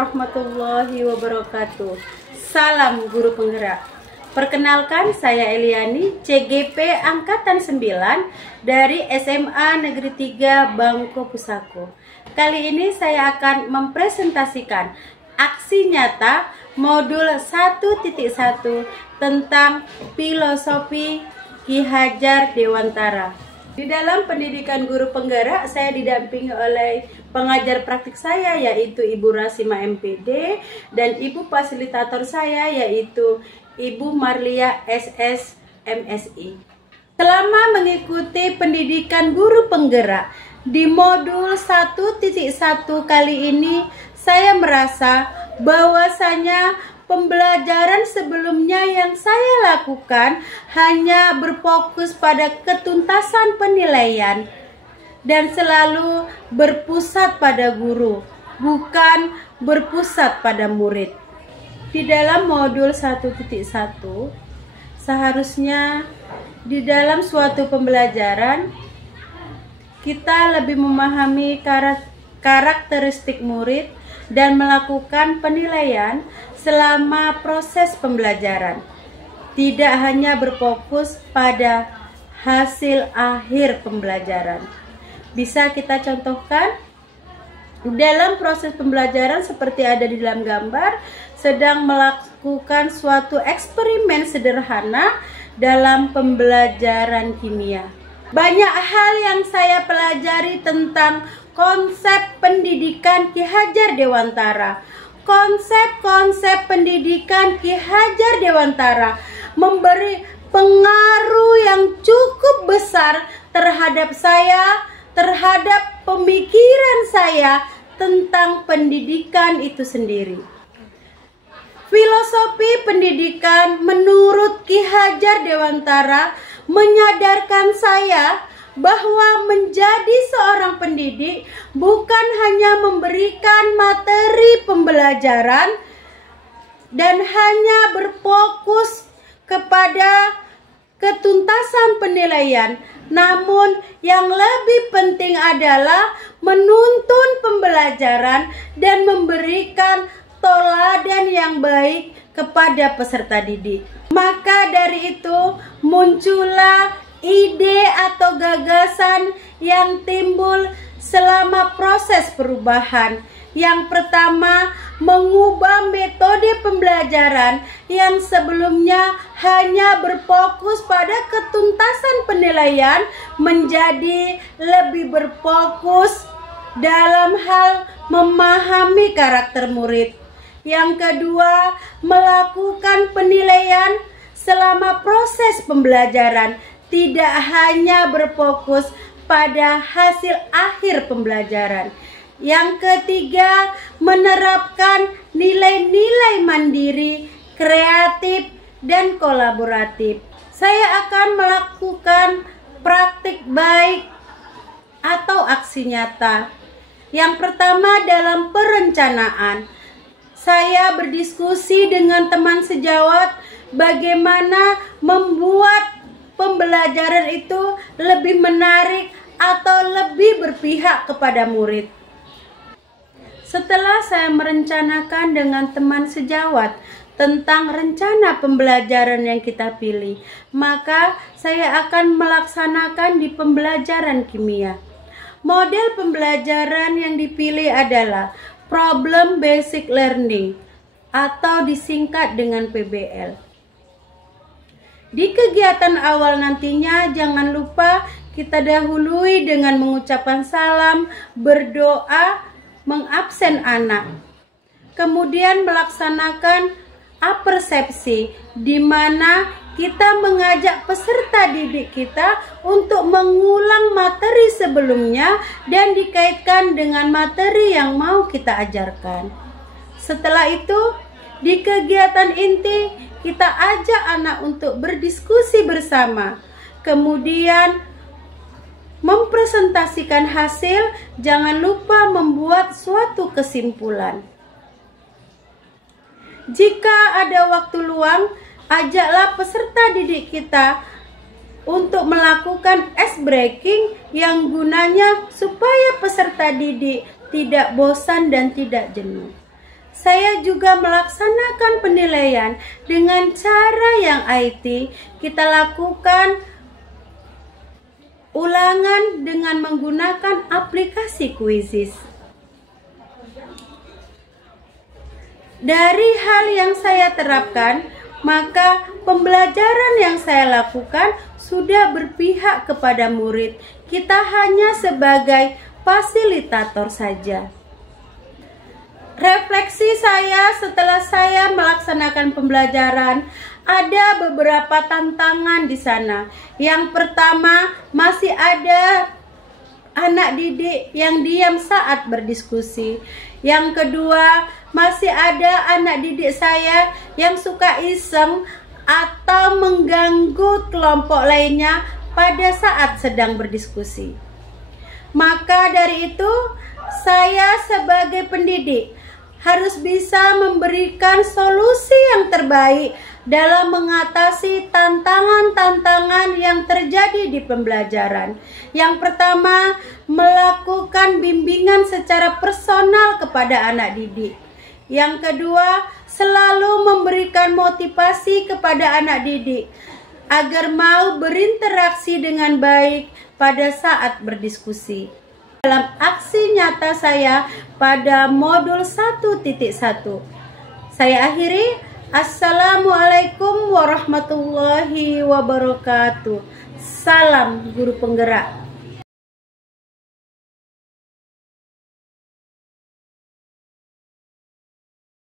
warahmatullahi wabarakatuh. Salam guru penggerak. Perkenalkan, saya Eliani, CGP Angkatan 9 dari SMA Negeri 3 Bangko Pusako. Kali ini saya akan mempresentasikan aksi nyata modul 1.1 tentang filosofi Ki Hajar Dewantara. Di dalam pendidikan guru penggerak, saya didampingi oleh pengajar praktik saya, yaitu Ibu Rasima MPD, dan Ibu fasilitator saya, yaitu Ibu Marlia SS MSI. Selama mengikuti pendidikan guru penggerak di modul 1.1 kali ini, saya merasa bahwasanya pembelajaran sebelumnya yang saya lakukan hanya berfokus pada ketuntasan penilaian dan selalu berpusat pada guru, bukan berpusat pada murid. Di dalam modul 1.1, seharusnya di dalam suatu pembelajaran kita lebih memahami karakteristik murid dan melakukan penilaian selama proses pembelajaran. Tidak hanya berfokus pada hasil akhir pembelajaran. Bisa kita contohkan dalam proses pembelajaran seperti ada di dalam gambar, sedang melakukan suatu eksperimen sederhana dalam pembelajaran kimia. Banyak hal yang saya pelajari tentang konsep pendidikan Ki Hajar Dewantara. Konsep-konsep pendidikan Ki Hajar Dewantara memberi pengaruh yang cukup besar terhadap saya, terhadap pemikiran saya tentang pendidikan itu sendiri. Filosofi pendidikan menurut Ki Hajar Dewantara menyadarkan saya bahwa menjadi seorang pendidik bukan hanya memberikan materi pembelajaran dan hanya berfokus kepada ketuntasan penilaian, namun yang lebih penting adalah menuntun pembelajaran dan memberikan teladan yang baik kepada peserta didik. Maka dari itu muncullah ide atau gagasan yang timbul selama proses perubahan. Yang pertama, mengubah metode pembelajaran yang sebelumnya hanya berfokus pada ketuntasan penilaian menjadi lebih berfokus dalam hal memahami karakter murid. Yang kedua, melakukan penilaian selama proses pembelajaran, tidak hanya berfokus pada hasil akhir pembelajaran. Yang ketiga, menerapkan nilai-nilai mandiri, kreatif, dan kolaboratif. Saya akan melakukan praktik baik atau aksi nyata. Yang pertama, dalam perencanaan. Saya berdiskusi dengan teman sejawat bagaimana membuat pembelajaran itu lebih menarik atau lebih berpihak kepada murid. Setelah saya merencanakan dengan teman sejawat tentang rencana pembelajaran yang kita pilih, maka saya akan melaksanakan di pembelajaran kimia. Model pembelajaran yang dipilih adalah Problem Basic Learning atau disingkat dengan PBL. Di kegiatan awal nantinya jangan lupa kita dahului dengan mengucapkan salam, berdoa, mengabsen anak. Kemudian melaksanakan apersepsi, di mana kita mengajak peserta didik kita untuk mengulang materi sebelumnya dan dikaitkan dengan materi yang mau kita ajarkan. Setelah itu, di kegiatan inti kita ajak anak untuk berdiskusi bersama. Kemudian mempresentasikan hasil, jangan lupa membuat suatu kesimpulan. Jika ada waktu luang, ajaklah peserta didik kita untuk melakukan ice breaking yang gunanya supaya peserta didik tidak bosan dan tidak jenuh. saya juga melaksanakan penilaian dengan cara yang IT. Kita lakukan ulangan dengan menggunakan aplikasi Quizizz. Dari hal yang saya terapkan, maka pembelajaran yang saya lakukan sudah berpihak kepada murid. Kita hanya sebagai fasilitator saja. Refleksi saya setelah saya melaksanakan pembelajaran, ada beberapa tantangan di sana. Yang pertama, masih ada anak didik yang diam saat berdiskusi. Yang kedua, masih ada anak didik saya yang suka iseng atau mengganggu kelompok lainnya pada saat sedang berdiskusi. Maka dari itu, saya sebagai pendidik harus bisa memberikan solusi yang terbaik dalam mengatasi tantangan-tantangan yang terjadi di pembelajaran. Yang pertama, melakukan bimbingan secara personal kepada anak didik. Yang kedua, selalu memberikan motivasi kepada anak didik agar mau berinteraksi dengan baik pada saat berdiskusi. Dalam aksi nyata saya pada modul 1.1. Saya akhiri. Assalamualaikum warahmatullahi wabarakatuh. Salam guru penggerak.